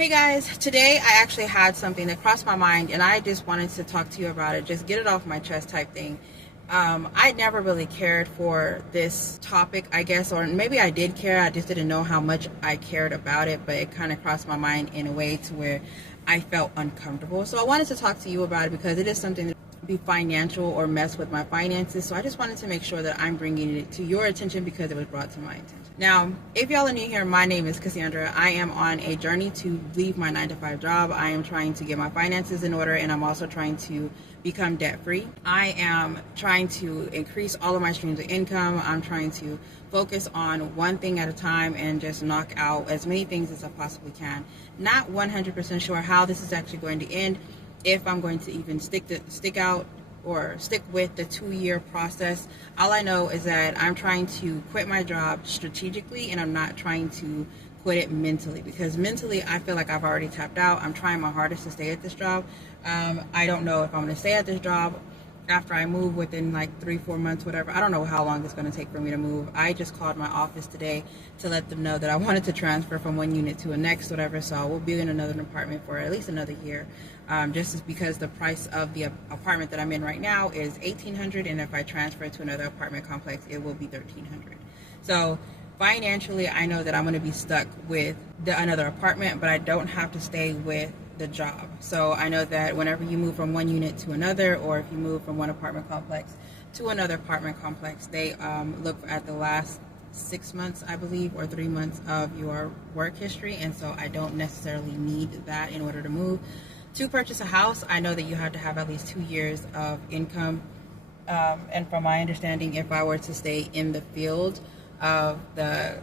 Hey guys, today I actually had something that crossed my mind and I just wanted to talk to you about it, just get it off my chest type thing. I never really cared for this topic, I guess, or maybe I did care, I just didn't know how much I cared about it, but it kind of crossed my mind in a way to where I felt uncomfortable. So I wanted to talk to you about it because it is something that be financial or mess with my finances. So I just wanted to make sure that I'm bringing it to your attention because it was brought to my attention. Now, if y'all are new here, my name is Cassandra. I am on a journey to leave my 9-to-5 job. I am trying to get my finances in order, and I'm also trying to become debt-free. I am trying to increase all of my streams of income. I'm trying to focus on one thing at a time and just knock out as many things as I possibly can. Not 100% sure how this is actually going to end, if I'm going to even stick with the 2-year process. All I know is that I'm trying to quit my job strategically, and I'm not trying to quit it mentally, because mentally I feel like I've already tapped out. I'm trying my hardest to stay at this job. I don't know if I'm going to stay at this job after I move within like 3-4 months, whatever. I don't know how long it's going to take for me to move. I just called my office today to let them know that I wanted to transfer from one unit to a next, whatever. So we'll be in another apartment for at least another year, just because the price of the apartment that I'm in right now is $1,800, and if I transfer to another apartment complex, it will be $1,300. So financially, I know that I'm going to be stuck with another apartment, but I don't have to stay with the job. So I know that whenever you move from one unit to another, or if you move from one apartment complex to another apartment complex, they look at the last 6 months, I believe, or 3 months of your work history, and so I don't necessarily need that in order to move. To purchase a house, I know that you have to have at least 2 years of income, and from my understanding, if I were to stay in the field of the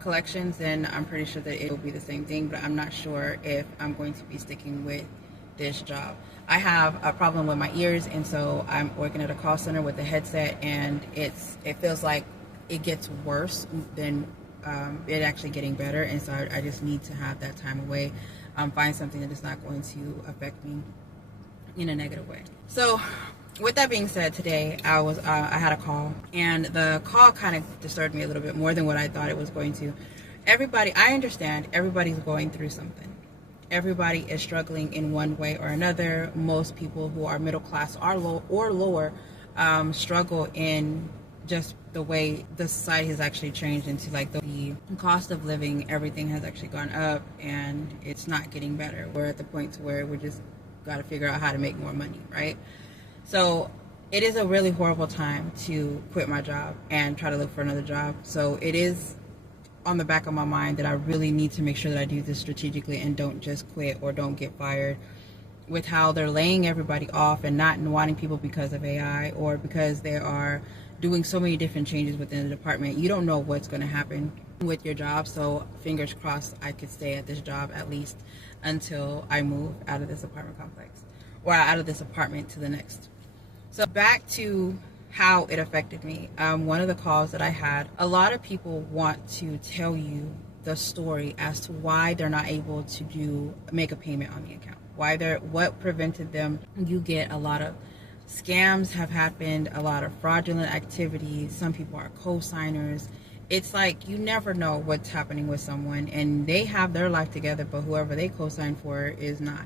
collections, then I'm pretty sure that it will be the same thing, but I'm not sure if I'm going to be sticking with this job. I have a problem with my ears, and so I'm working at a call center with a headset, and it feels like it gets worse than it actually getting better, and so I just need to have that time away, find something that is not going to affect me in a negative way. So with that being said, today I had a call, and the call kind of disturbed me a little bit more than what I thought it was going to. I understand everybody's going through something. Everybody is struggling in one way or another. Most people who are middle class or lower struggle in just the way the society has actually changed into, like, the cost of living. Everything has actually gone up, and it's not getting better. We're at the point to where we just got to figure out how to make more money, right? So it is a really horrible time to quit my job and try to look for another job. So it is on the back of my mind that I really need to make sure that I do this strategically and don't just quit or don't get fired. With how they're laying everybody off and not wanting people because of AI, or because they are doing so many different changes within the department, you don't know what's going to happen with your job. So fingers crossed I could stay at this job at least until I move out of this apartment complex, or out of this apartment to the next. So back to how it affected me. One of the calls that I had, a lot of people want to tell you the story as to why they're not able to make a payment on the account. What prevented them. You get a lot of scams have happened, a lot of fraudulent activities. Some people are co-signers. It's like you never know what's happening with someone, and they have their life together, but whoever they co-sign for is not.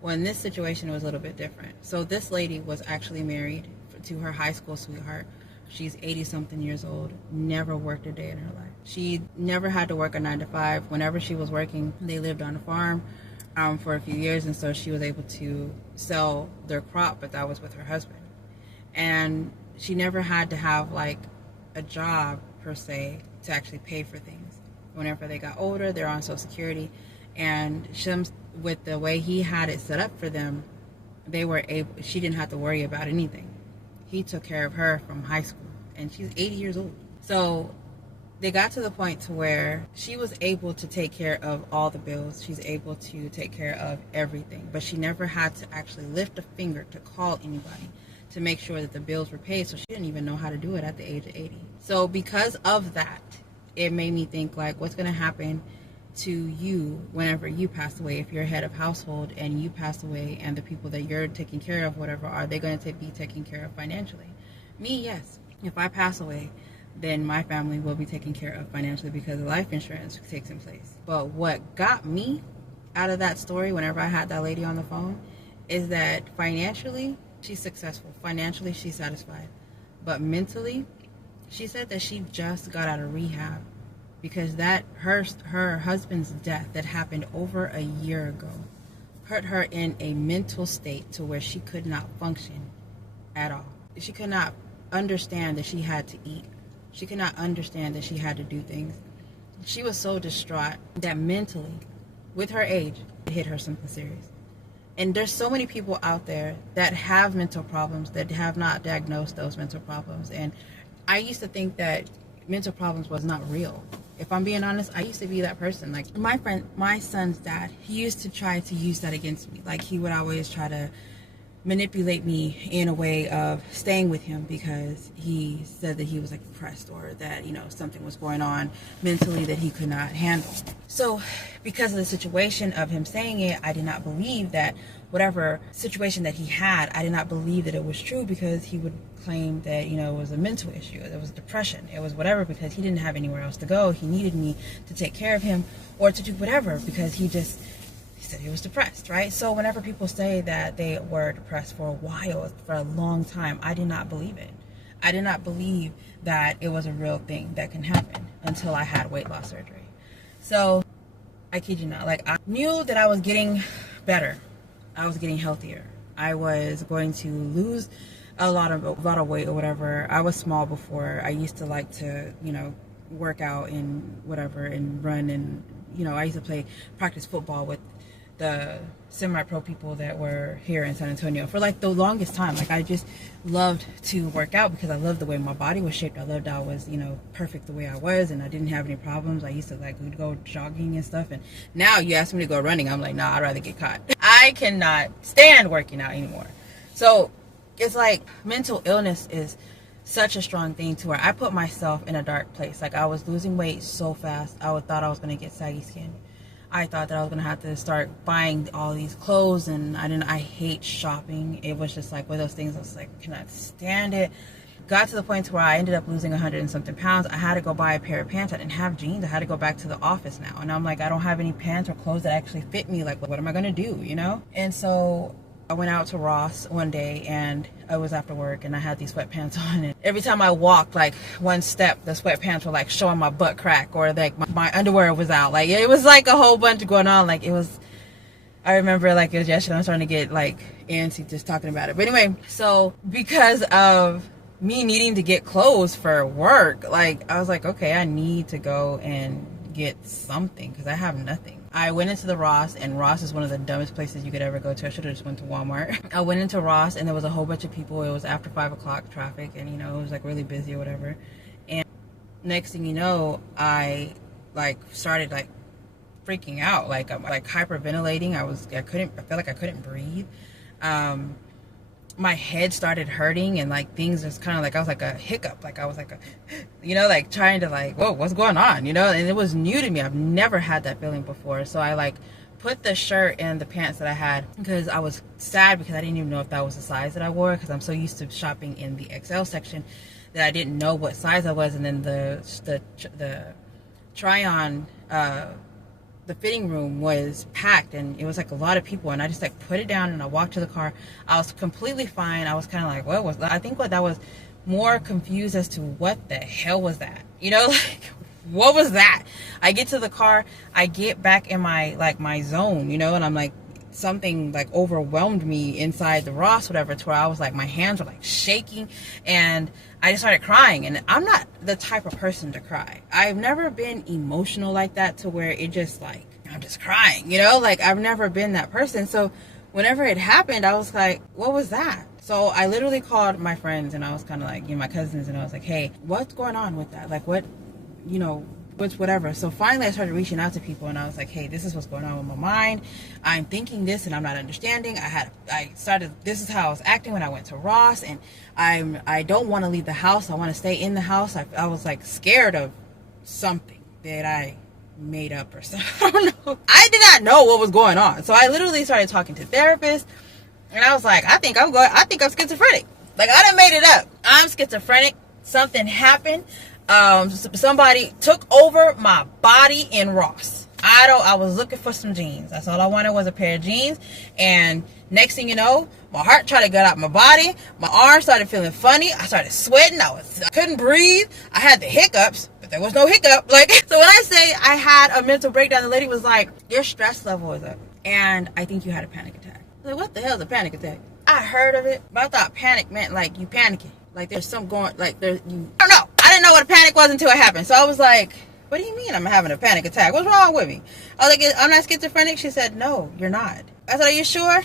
Well, in this situation, it was a little bit different. So this lady was actually married to her high school sweetheart. She's 80-something years old, never worked a day in her life. She never had to work a 9-to-5. Whenever she was working, they lived on a farm for a few years, and so she was able to sell their crop, but that was with her husband. And she never had to have like a job per se to actually pay for things. Whenever they got older, they're on Social Security, and with the way he had it set up for them, she didn't have to worry about anything. He took care of her from high school, and she's 80 years old. So they got to the point to where she was able to take care of all the bills. She's able to take care of everything, but she never had to actually lift a finger to call anybody to make sure that the bills were paid. So she didn't even know how to do it at the age of 80. So because of that, it made me think, like, what's going to happen to you whenever you pass away? If you're head of household and you pass away, and the people that you're taking care of, whatever, are they going to be taken care of financially? Me, yes. If I pass away, then my family will be taken care of financially because the life insurance takes in place. But what got me out of that story whenever I had that lady on the phone is that financially, she's successful. Financially, she's satisfied. But mentally, she said that she just got out of rehab because that her husband's death that happened over a year ago put her in a mental state to where she could not function at all. She could not understand that she had to eat. She could not understand that she had to do things. She was so distraught that mentally, with her age, it hit her something serious. And there's so many people out there that have mental problems that have not diagnosed those mental problems. And I used to think that mental problems was not real. If I'm being honest, I used to be that person. Like my son's dad, he used to try to use that against me. Like he would always try to manipulate me in a way of staying with him because he said that he was like depressed or that, you know, something was going on mentally that he could not handle. So because of the situation of him saying it, I did not believe that whatever situation that he had, I did not believe that it was true because he would claim that, you know, it was a mental issue, it was depression, it was whatever, because he didn't have anywhere else to go. He needed me to take care of him or to do whatever because he said he was depressed, right? So whenever people say that they were depressed for a while, for a long time, I did not believe it. I did not believe that it was a real thing that can happen until I had weight loss surgery. So I kid you not, like I knew that I was getting better. I was getting healthier. I was going to lose a lot of weight or whatever. I was small before. I used to like to, you know, work out and whatever and run and, you know, I used to practice football with the semi-pro people that were here in San Antonio for like the longest time. Like I just loved to work out because I loved the way my body was shaped. I loved I was, you know, perfect the way I was and I didn't have any problems. I used to like go jogging and stuff, and now you ask me to go running, I'm like, nah, I'd rather get caught. I cannot stand working out anymore. So it's like mental illness is such a strong thing to where I put myself in a dark place. Like I was losing weight so fast, I thought I was going to get saggy skin. I thought that I was going to have to start buying all these clothes, and I hate shopping. It was just like one of those things I was like, cannot stand it. Got to the point where I ended up losing 100 and something pounds. I had to go buy a pair of pants. I didn't have jeans. I had to go back to the office now. And I'm like, I don't have any pants or clothes that actually fit me. Like, what am I going to do, you know? And so I went out to Ross one day, and I was after work, and I had these sweatpants on, and every time I walked like one step, the sweatpants were like showing my butt crack, or like my underwear was out. Like it was like a whole bunch going on. Like it was, I remember like it was yesterday. I'm starting to get like antsy just talking about it. But anyway, so because of me needing to get clothes for work, like I was like, okay, I need to go and get something because I have nothing. I went into the Ross, and Ross is one of the dumbest places you could ever go to. I should have just went to Walmart. I went into Ross, and there was a whole bunch of people. It was after 5 o'clock traffic, and you know, it was like really busy or whatever. And next thing you know, I like started like freaking out. Like I'm like hyperventilating. I felt like I couldn't breathe. My head started hurting, and like things just kind of like I was like a hiccup, like I was like a, you know, like trying to like, whoa, what's going on, you know? And it was new to me. I've never had that feeling before. So I like put the shirt and the pants that I had, because I was sad because I didn't even know if that was the size that I wore, because I'm so used to shopping in the XL section that I didn't know what size I was. And then the try on the fitting room was packed, and it was like a lot of people, and I just like put it down and I walked to the car. I was completely fine. I was kind of like, what was that? I think what that was more confused as to what the hell was that, you know, like what was that? I get to the car, I get back in my zone, you know, and I'm like, something like overwhelmed me inside the Ross, whatever, to where I was like, my hands were like shaking, and I just started crying. And I'm not the type of person to cry. I've never been emotional like that to where it just like, I'm just crying, you know, like I've never been that person. So whenever it happened, I was like, what was that? So I literally called my friends, and I was kind of like, you know, my cousins, and I was like, hey, what's going on with that? Like, what, you know, what's whatever. So finally I started reaching out to people, and I was like, hey, this is what's going on with my mind. I'm thinking this and I'm not understanding. This is how I was acting when I went to Ross, and I don't want to leave the house. I want to stay in the house. I was like scared of something that I made up or something. I don't know. I did not know what was going on. So I literally started talking to therapists, and I was like, I think I'm schizophrenic. Like, I done made it up. I'm schizophrenic. Something happened. Somebody took over my body in Ross. I was looking for some jeans. That's all I wanted was a pair of jeans. And next thing you know, my heart tried to get out my body. My arms started feeling funny. I started sweating. I couldn't breathe. I had the hiccups, but there was no hiccup. So when I say I had a mental breakdown, the lady was like, your stress level is up, and I think you had a panic attack. I was like, what the hell is a panic attack? I heard of it, but I thought panic meant like you panicking. Like there's some going, like I don't know. I didn't know what a panic was until it happened. So I was like, what do you mean I'm having a panic attack? What's wrong with me? I was like, I'm not schizophrenic. She said, no, you're not. I said, are you sure?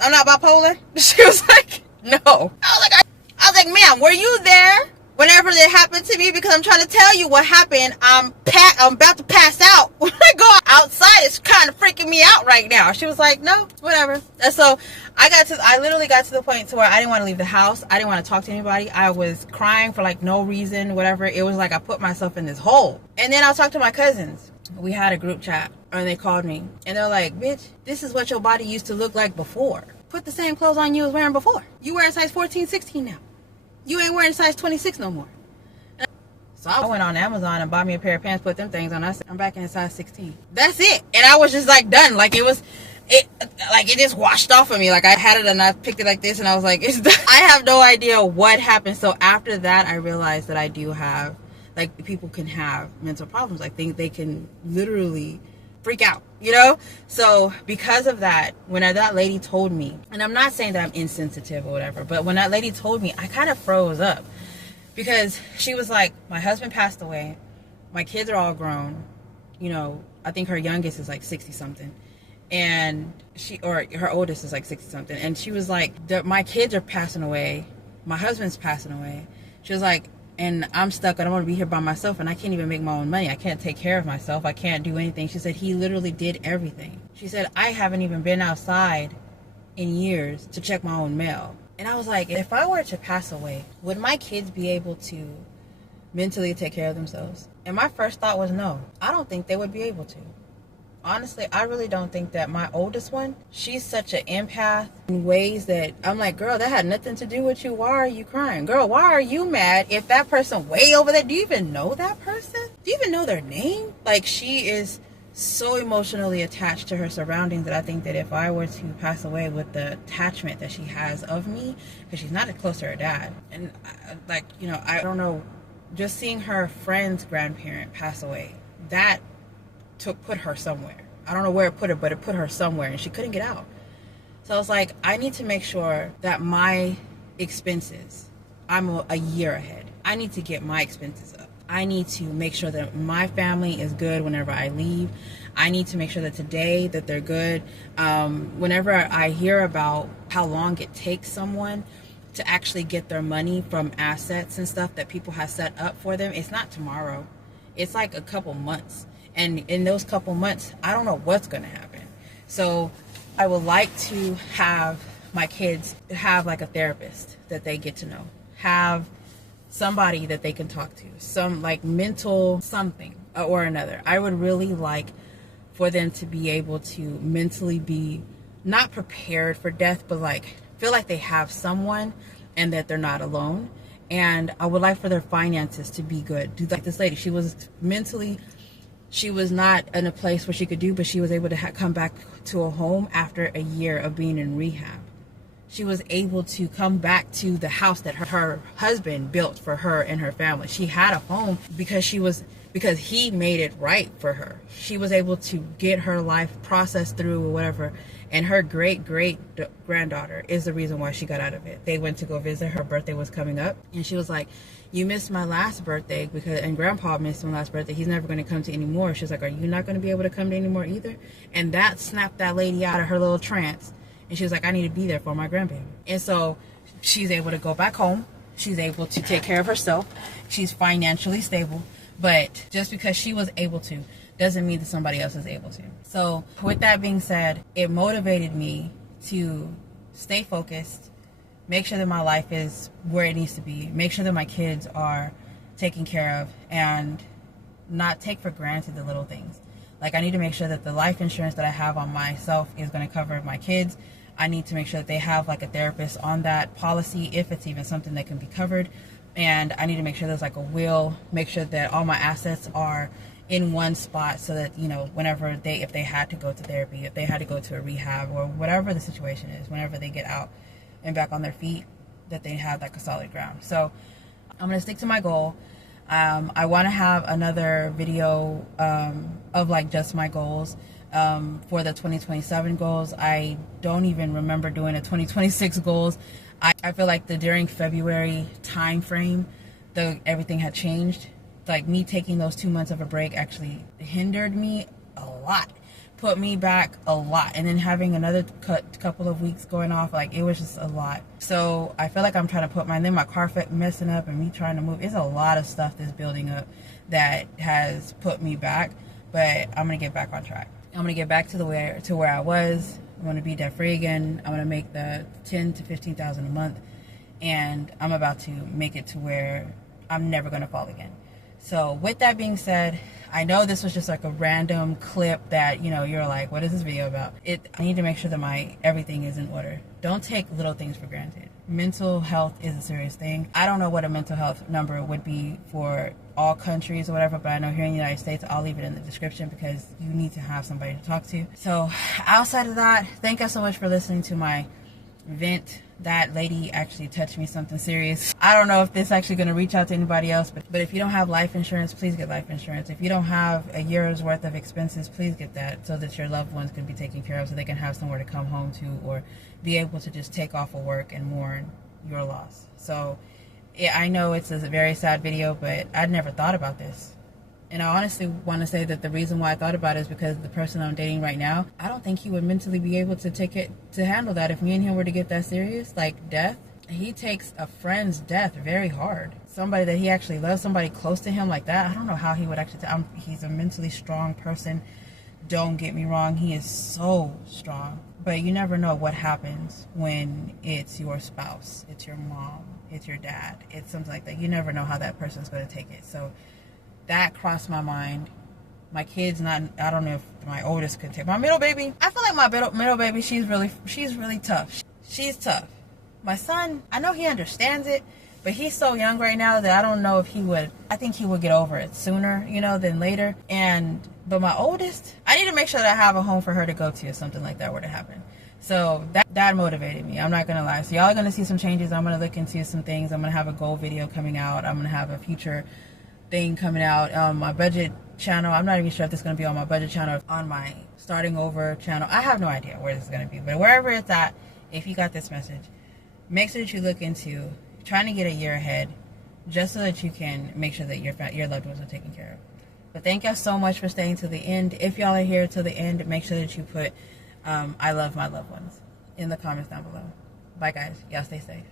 I'm not bipolar? She was like, no. I was like, ma'am, were you there whenever it happened to me? Because I'm trying to tell you what happened. I'm about to pass out. When I go outside, it's kind of freaking me out right now. She was like, no, whatever. And so I literally got to the point to where I didn't want to leave the house. I didn't want to talk to anybody. I was crying for like no reason, whatever. It was like I put myself in this hole. And then I'll talk to my cousins. We had a group chat, and they called me, and they're like, bitch, this is what your body used to look like before. Put the same clothes on you was wearing before. You wear a size 14, 16 now. You ain't wearing size 26 no more. So I went on Amazon and bought me a pair of pants, put them things on. I said, I'm back in a size 16. That's it. And I was just like done. Like it just washed off of me. Like I had it and I picked it like this, and I was like, it's done. I have no idea what happened. So after that, I realized that I do have, like, people can have mental problems. I think they can literally freak out, you know? So because of that, when that lady told me, and I'm not saying that I'm insensitive or whatever, but when that lady told me, I kind of froze up, because she was like, my husband passed away, my kids are all grown, you know, I think her youngest is like 60 something, and her oldest is like 60 something, and she was like, my kids are passing away, my husband's passing away. She was like, and I'm stuck, and I want to be here by myself, and I can't even make my own money. I can't take care of myself. I can't do anything. She said he literally did everything. She said, I haven't even been outside in years to check my own mail. And I was like, if I were to pass away, would my kids be able to mentally take care of themselves? And my first thought was no. I don't think they would be able to. Honestly, I really don't think that. My oldest one, she's such an empath in ways that I'm like, girl, that had nothing to do with you. Why are you crying? Girl, why are you mad if that person way over there, do you even know that person? Do you even know their name? Like, she is so emotionally attached to her surroundings that I think that if I were to pass away with the attachment that she has of me, because she's not as close to her dad, and I don't know, just seeing her friend's grandparent pass away, that put her somewhere. I don't know where it put her, but it put her somewhere, and she couldn't get out. So I was like, I need to make sure that my expenses, I'm a year ahead. I need to get my expenses up. I need to make sure that my family is good whenever I leave. I need to make sure that today that they're good. Whenever I hear about how long it takes someone to actually get their money from assets and stuff that people have set up for them, it's not tomorrow. It's like a couple months. And in those couple months, I don't know what's going to happen. So I would like to have my kids have like a therapist that they get to know, have somebody that they can talk to, some like mental something or another. I would really like for them to be able to mentally be not prepared for death, but like feel like they have someone and that they're not alone. And I would like for their finances to be good. Like this lady, she was mentally, she was not in a place where she could do, but she was able to come back to a home after a year of being in rehab. She was able to come back to the house that her husband built for her and her family. She had a home because he made it right for her. She was able to get her life processed through or whatever. And her great granddaughter is the reason why she got out of it. They went to go visit. Her birthday was coming up, and she was like, you missed my last birthday and grandpa missed my last birthday. He's never going to come to any more. She's like, are you not going to be able to come to any more either? And that snapped that lady out of her little trance. And she was like, I need to be there for my grandbaby. And so she's able to go back home. She's able to take care of herself. She's financially stable. But just because she was able to doesn't mean that somebody else is able to. So with that being said, it motivated me to stay focused, make sure that my life is where it needs to be, make sure that my kids are taken care of, and not take for granted the little things. Like, I need to make sure that the life insurance that I have on myself is going to cover my kids. I need to make sure that they have like a therapist on that policy, if it's even something that can be covered. And I need to make sure there's like a will, make sure that all my assets are in one spot so that, you know, whenever if they had to go to therapy, if they had to go to a rehab or whatever the situation is, whenever they get out and back on their feet, that they have like a solid ground. So I'm going to stick to my goal. I want to have another video of like just my goals for the 2027 goals. I don't even remember doing a 2026 goals. I feel like during February time frame, everything had changed. Like me taking those 2 months of a break actually hindered me a lot, put me back a lot, and then having another couple of weeks going off, like it was just a lot. So I feel like I'm trying to put then my car messing up and me trying to move. It's a lot of stuff that's building up that has put me back, but I'm gonna get back on track. I'm gonna get back to where I was. I'm gonna be debt free again. I'm gonna make the $10,000 to $15,000 a month, and I'm about to make it to where I'm never gonna fall again. So with that being said, I know this was just like a random clip that, you know, you're like, what is this video about? I need to make sure that everything is in order. Don't take little things for granted. Mental health is a serious thing. I don't know what a mental health number would be for all countries or whatever, but I know here in the United States, I'll leave it in the description because you need to have somebody to talk to. So outside of that, thank you so much for listening to my vent. That lady actually touched me something serious. I don't know if this is actually going to reach out to anybody else, but if you don't have life insurance, please get life insurance. If you don't have a year's worth of expenses, please get that so that your loved ones can be taken care of, so they can have somewhere to come home to, or be able to just take off of work and mourn your loss. So yeah, I know it's a very sad video, but I'd never thought about this. And I honestly want to say that the reason why I thought about it is because the person I'm dating right now, I don't think he would mentally be able to handle that if me and him were to get that serious, like death. He takes a friend's death very hard. Somebody that he actually loves, somebody close to him like that, I don't know how he would actually he's a mentally strong person. Don't get me wrong, he is so strong. But you never know what happens when it's your spouse, it's your mom, it's your dad, it's something like that. You never know how that person's going to take it. So that crossed my mind. My kid's not, I don't know if my oldest could take. My middle baby, I feel like my middle baby, she's really tough. She's tough. My son, I know he understands it, but he's so young right now that I don't know if he would, I think he would get over it sooner, you know, than later. But my oldest, I need to make sure that I have a home for her to go to if something like that were to happen. So that motivated me. I'm not going to lie. So y'all are going to see some changes. I'm going to look into some things. I'm going to have a goal video coming out. I'm going to have a future thing coming out on my budget channel. I'm not even sure if this is going to be on my budget channel or on my starting over channel. I have no idea where this is going to be, but wherever it's at, if you got this message, make sure that you look into trying to get a year ahead, just so that you can make sure that your loved ones are taken care of. But thank y'all so much for staying to the end. If y'all are here till the end, make sure that you put I love my loved ones in the comments down below. Bye guys, y'all stay safe.